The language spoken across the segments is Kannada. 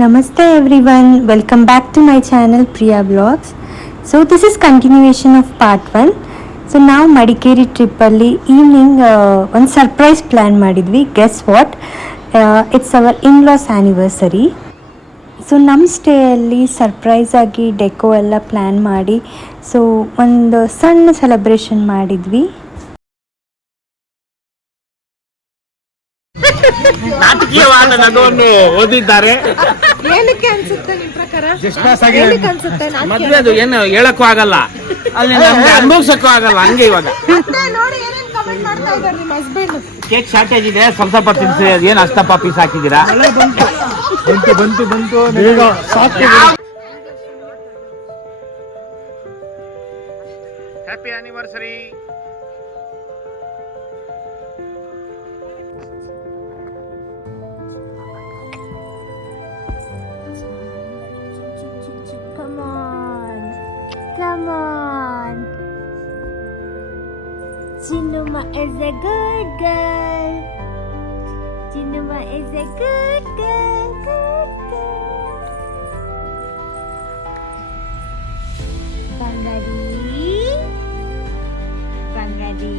Namaste everyone, welcome back to my channel Priya Vlogs. So this is continuation of part 1. So now Madikeri trip alli evening one surprise plan ಮಾಡಿದ್ವಿ. Guess what? It's our in-laws anniversary. So ನಮ್ಮ ಸ್ಟೇಯಲ್ಲಿ ಸರ್ಪ್ರೈಸ್ ಆಗಿ ಡೆಕೋ ಎಲ್ಲ ಪ್ಲ್ಯಾನ್ ಮಾಡಿ ಸೊ ಒಂದು ಸಣ್ಣ ಸೆಲೆಬ್ರೇಷನ್ ಮಾಡಿದ್ವಿ. ನಾಟಕೀಯವಾದ ನಗುವನ್ನು ಓದಿದ್ದಾರೆ. ಏನಕ್ಕೆ ಅನ್ಸುತ್ತೆ ನಿಮ್ ಪ್ರಕಾರ? ಏನಕ್ಕೆ ಅನ್ಸುತ್ತೆ? ಮದ್ವೆ ಅದು ಏನು ಹೇಳಕ್ಕೂ ಆಗಲ್ಲ, ಅಲ್ಲಿ ನಮ್ಗೆ ಅನುಭವಿಸಕ್ಕೂ ಆಗಲ್ಲ. ಹಂಗೆ ಇವಾಗ ನೋಡಿ ಏನೇನ್ ಕಮೆಂಟ್ ಮಾಡ್ತಾ ಇದ್ದಾರೆ ನಿಮ್ಮ ಹಸ್ಬೆಂಡ್. ಕೇಕ್ ಶಾರ್ಟೇಜ್ ಇದೆ, ಸ್ವಲ್ಪ ಸ್ವಲ್ಪ ತಿನ್ಸಿ. ಏನ್ ಅಷ್ಟಪ್ಪ ಪೀಸ್ ಹಾಕಿದ್ದೀರಾ? ಬಂತು happy anniversary. Come on. Chinuma is a good girl. Chinuma is a good girl. Good girl. Bangadi. Bangadi.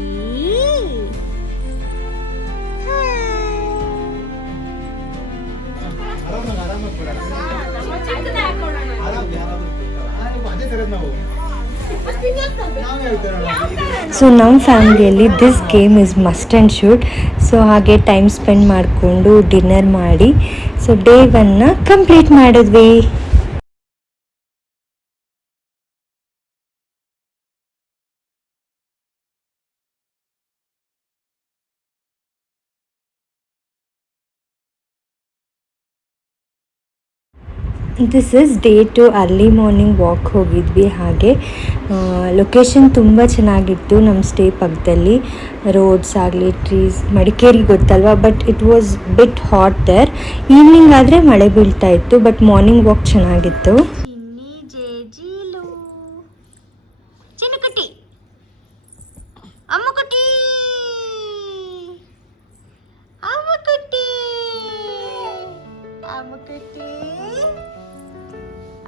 So ನಮ್ಮ ಫ್ಯಾಮಿಲಿಯಲ್ಲಿ this game is must and should. So ಹಾಗೆ ಟೈಮ್ ಸ್ಪೆಂಡ್ ಮಾಡಿಕೊಂಡು ಡಿನ್ನರ್ ಮಾಡಿ ಸೊ ಡೇ 1ನ ಕಂಪ್ಲೀಟ್ ಮಾಡಿದ್ವಿ. This is day 2. Early morning walk ಹೋಗಿದ್ವಿ. ಹಾಗೆ ಲೊಕೇಶನ್ ತುಂಬ ಚೆನ್ನಾಗಿತ್ತು. ನಮ್ಮ ಸ್ಟೇ ಪಕ್ಕದಲ್ಲಿ ರೋಡ್ಸ್ ಆಗಲಿ, ಟ್ರೀಸ್, ಮಡಿಕೇರಿ ಗೊತ್ತಲ್ವ, but it was bit hot there. Evening ಆದರೆ ಮಳೆ ಬೀಳ್ತಾ ಇತ್ತು, ಬಟ್ ಮಾರ್ನಿಂಗ್ ವಾಕ್ ಚೆನ್ನಾಗಿತ್ತು.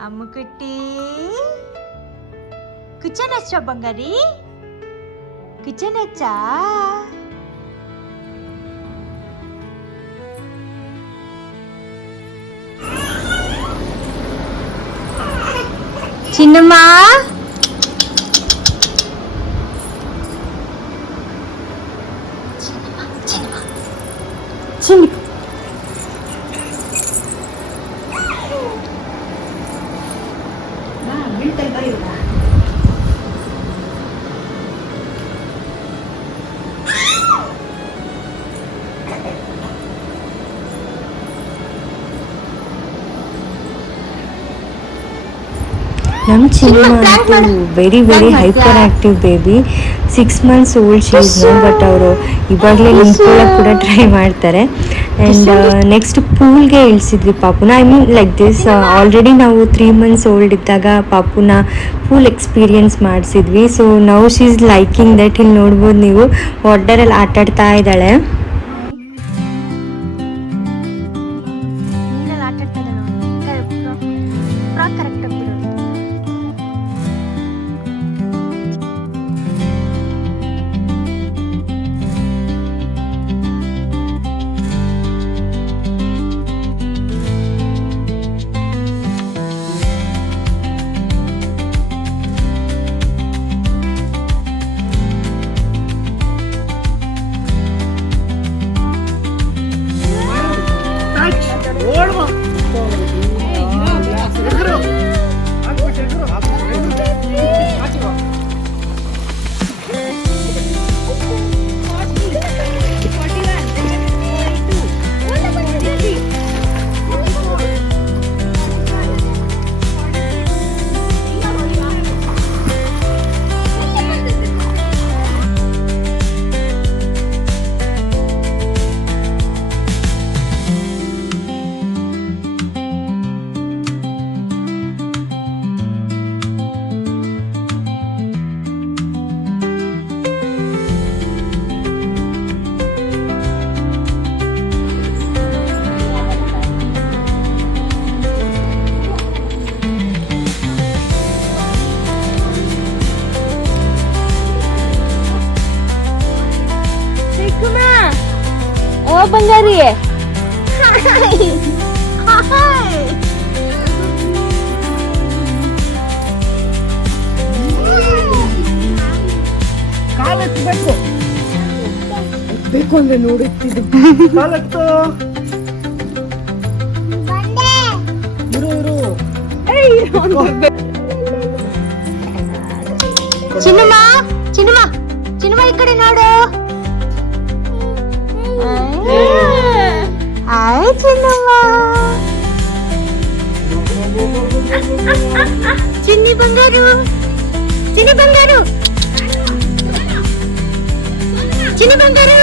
ಅಮ್ಮುಕುಟ್ಟಿ ಕುಚನಚ್ಚ ಬಂಗಾರಿ, ಕುಚನಚ್ಚ. ಚಿನ್ನಮ್ಮ ಚಿನ್ನ ನಮ್ಮ ಚಿನ್ನ ಅಂತೂ very hyperactive baby. 6 months old she is no, but ಅವರು ಇವಾಗಲೇ ನಿಂತ್ಕೊಳ್ಳೋಕೆ ಕೂಡ ಟ್ರೈ ಮಾಡ್ತಾರೆ. ಆ್ಯಂಡ್ ನೆಕ್ಸ್ಟ್ ಪೂಲ್ಗೆ ಇಳಿಸಿದ್ವಿ ಪಾಪುನ. I mean like this already ನಾವು 3 months ಓಲ್ಡ್ ಇದ್ದಾಗ ಪಾಪುನ ಫುಲ್ ಎಕ್ಸ್ಪೀರಿಯನ್ಸ್ ಮಾಡಿಸಿದ್ವಿ. So now she is liking that. ಇಲ್ಲಿ ನೋಡ್ಬೋದು ನೀವು ವಾಟರಲ್ಲಿ ಆಟಾಡ್ತಾ ಇದ್ದಾಳೆ. ಬಂಗಾರಿ. ಕಾಲೆತ್ತಬೇಕು ಬೇಕು ಅಂದ್ರೆ ನೋಡುತ್ತಿದ್ದು ಕಾಲೆತ್ತು ಇರು ಚಿನ್ನಮ್ಮ ಚಿನ್ನಮ್ಮ ಚಿನ್ನಮ್ಮ ಈ ಕಡೆ ನೋಡು. ಆಯ್ ಚಿನ್ನಮ್ಮ. ಚಿನ್ನಿ ಬಂಗಾರು ಚಿನ್ನಿ ಬಂಗಾರು ಚಿನ್ನಿ ಬಂಗಾರು.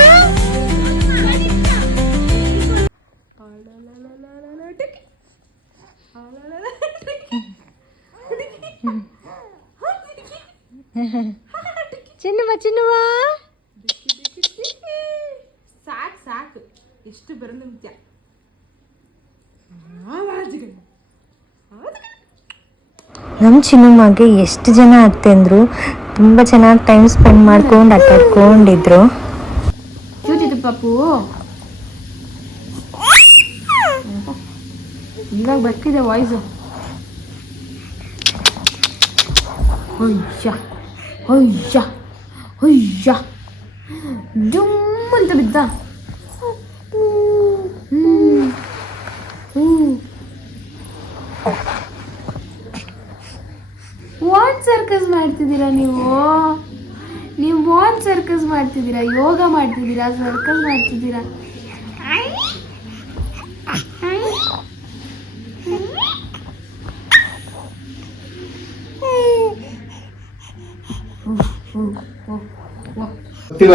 ಚಿನ್ನಮ್ಮ ಚಿನ್ನಮ್ಮ ಸಾಕು ಸಾಕು ಎಷ್ಟು ಬರೋದು ಮುಖ್ಯ. ನಮ್ಮ ಚಿನ್ನಮ್ಮಗೆ ಎಷ್ಟು ಜನ ಅತ್ತೆ ಅಂದರು. ತುಂಬ ಚೆನ್ನಾಗಿ ಟೈಮ್ ಸ್ಪೆಂಡ್ ಮಾಡ್ಕೊಂಡು ಆಟಾಡ್ಕೊಂಡಿದ್ರು. ಚೂಚಿತು ಪಾಪು ಇವಾಗ ಬರ್ತಿದೆ ವಾಯ್ಸು. ಹೊಯ್ಯ ಹೊಯ್ಯ ಹೊಯ್ಯ ಜುಮ್ ಅಂತ ಬಿದ್ದ. ವಾಟ್ ಸರ್ಕಸ್ ಮಾಡ್ತಿದ್ದೀರಾ ನೀವು? ನೀವು ವಾಟ್ ಸರ್ಕಸ್ ಮಾಡ್ತಿದ್ದೀರಾ? ಯೋಗ ಮಾಡ್ತಿದ್ದೀರಾ? ಸರ್ಕಸ್ ಮಾಡ್ತಿದ್ದೀರಾ?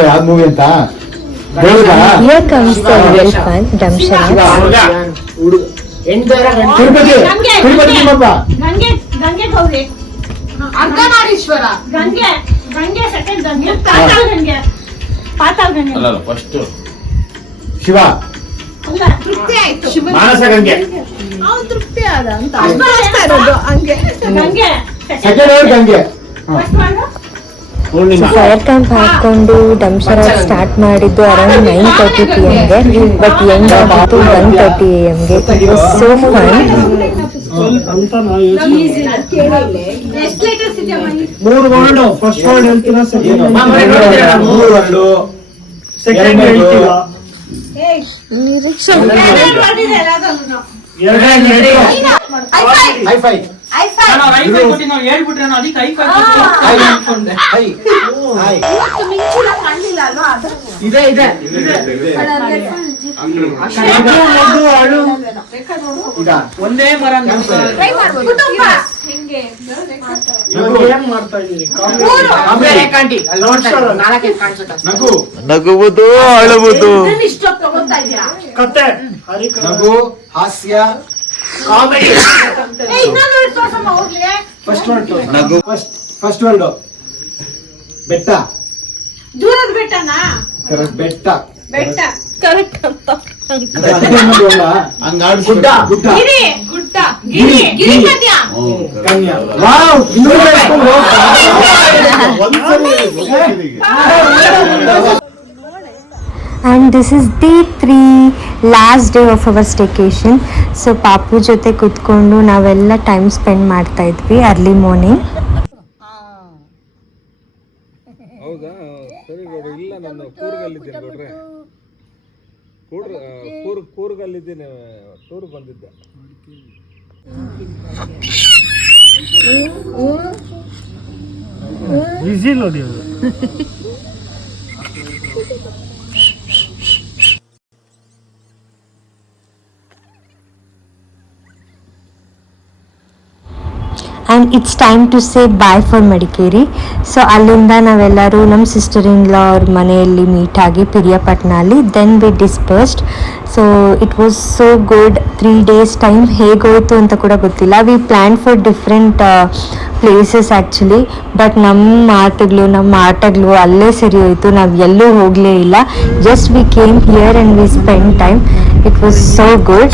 ಯಾವ್ದು ಮೂವಿ ಅಂತ Here comes the real fun, Damshara. Tirupati Timmappa Ardhanarishwara Gange Gange second Gange Patala Gange Patala Gange ಅಲ್ಲ ಫಸ್ಟ್ ಶಿವ ತೃಪ್ತಿ ಆಯ್ತು. ಮಾನಸ ಗಂಗೆ ಅವ್ನು ತೃಪ್ತಿ ಆದ ಅಂತ ಅಷ್ಟೇ ಇರೋದು ಹಂಗೆ. ಗಂಗೆ ಸೆಕೆಂಡ್ ಗಂಗೆ ಪೂರ್ಣಿಮಾ. ಫೈರ್ ಕ್ಯಾಂಪ್ ಹಾಕೊಂಡು ದಂಶರ ಸ್ಟಾರ್ಟ್ ಮಾಡಿದ್ದು ಅರೌಂಡ್ 9:30 PM ಬಟ್ ಎಂಡ್ ಆಗಿತ್ತು 1:30 AM. It was so fun. 3 word first word ಹೇಳ್ತೀರಾ? ಮೂರು ವರ್ಡ್ ಸೆಕೆಂಡ್ ಹೇಳ್ತೀರಾ? ಹೈ ಇದೆ ಇದೆ ಒಂದೇ ಮರ ನಗುವುದು ಅಳುವುದು ಕತೆ ನಗು ಹಾಸ್ಯ ಕಾಮಿಡಿ. ಫಸ್ಟ್ ವರ್ಡ್ ನಗು ಫಸ್ಟ್ ವರ್ಡ್ ಬೆಟ್ಟ ದೂರದ ಬೆಟ್ಟನಾ? ಕರೆಕ್ಟ್ ಬೆಟ್ಟ ಬೆಟ್ಟ ಕರೆಕ್ಟ್ ಅಂತ. ಹಂಗಾಡ್ ಗುಡ್ಡ ಗುಡ್ಡ ಗಿರಿ ಗುಡ್ಡ ಗಿರಿ ಗಿರಿ ಕನ್ಯಾ ಕನ್ಯಾ. Wow and this is day 3 last day of our staycation. So ಪಾಪು ಜೊತೆ ಕೂತ್ಕೊಂಡು ನಾವೆಲ್ಲ ಟೈಮ್ ಸ್ಪೆಂಡ್ ಮಾಡ್ತಾ ಇದ್ವಿ ಅರ್ಲಿ ಮಾರ್ನಿಂಗ್. ಹೌದಾ ಸರಿ ಗೌಡ್ರೆ. ಇಲ್ಲ ನಾನು ಕೂರ್ಗಲ್ಲಿದ್ದೀನಿ ಗೌಡ್ರೆ. ಕೂರ್ಗಲ್ಲಿದ್ದೀನಿ. ಟೂರ್ ಬಂದಿದ್ದೆ. ವಿಸಿಲ್ ನೋಡಿ ಅದು. And it's time to say bye for Madikeri. So ಅಲ್ಲಿಂದ ನಾವೆಲ್ಲರೂ ನಮ್ಮ ಸಿಸ್ಟರ್ ಇನ್ ಲಾ ಅವ್ರ ಮನೆಯಲ್ಲಿ ಮೀಟ್ ಆಗಿ ಪಿರಿಯಾಪಟ್ಟಣಲ್ಲಿ then we dispersed. So it was so good. 3 days time ಹೇಗೋಯ್ತು ಅಂತ ಕೂಡ ಗೊತ್ತಿಲ್ಲ. We plan for different places actually, but ನಮ್ಮ ಆಟಗಳು ಅಲ್ಲೇ ಸರಿ ಹೋಯಿತು. ನಾವು ಎಲ್ಲೂ ಹೋಗಲೇ ಇಲ್ಲ. Just we came here and we spend time. It was so good.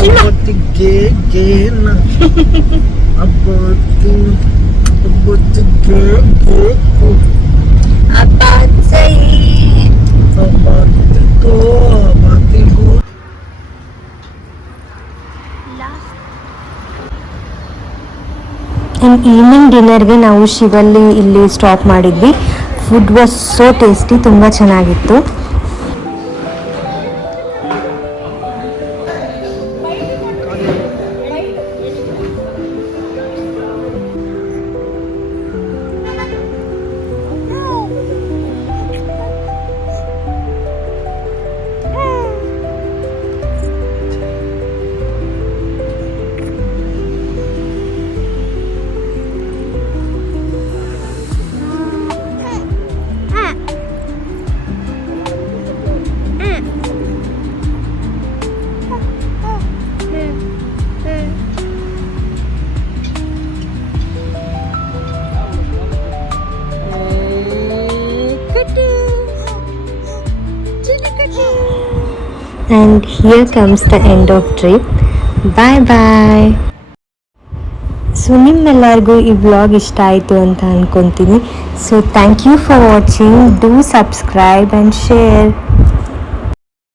And evening ಡಿನ್ನರ್ಗೆ ನಾವು ಶಿವಲ್ಲಿ ಇಲ್ಲಿ ಸ್ಟಾಪ್ ಮಾಡಿದ್ವಿ. ಫುಡ್ ವಾಸ್ ಸೋ ಟೇಸ್ಟಿ, ತುಂಬ ಚೆನ್ನಾಗಿತ್ತು. And here comes the end of trip. Bye bye. So ನಿಮ್ಮೆಲ್ಲರಿಗೂ ಈ ವ್ಲಾಗ್ ಇಷ್ಟ ಆಯಿತು ಅಂತ ಅಂದ್ಕೊತೀನಿ. So thank you for watching. Do subscribe and share.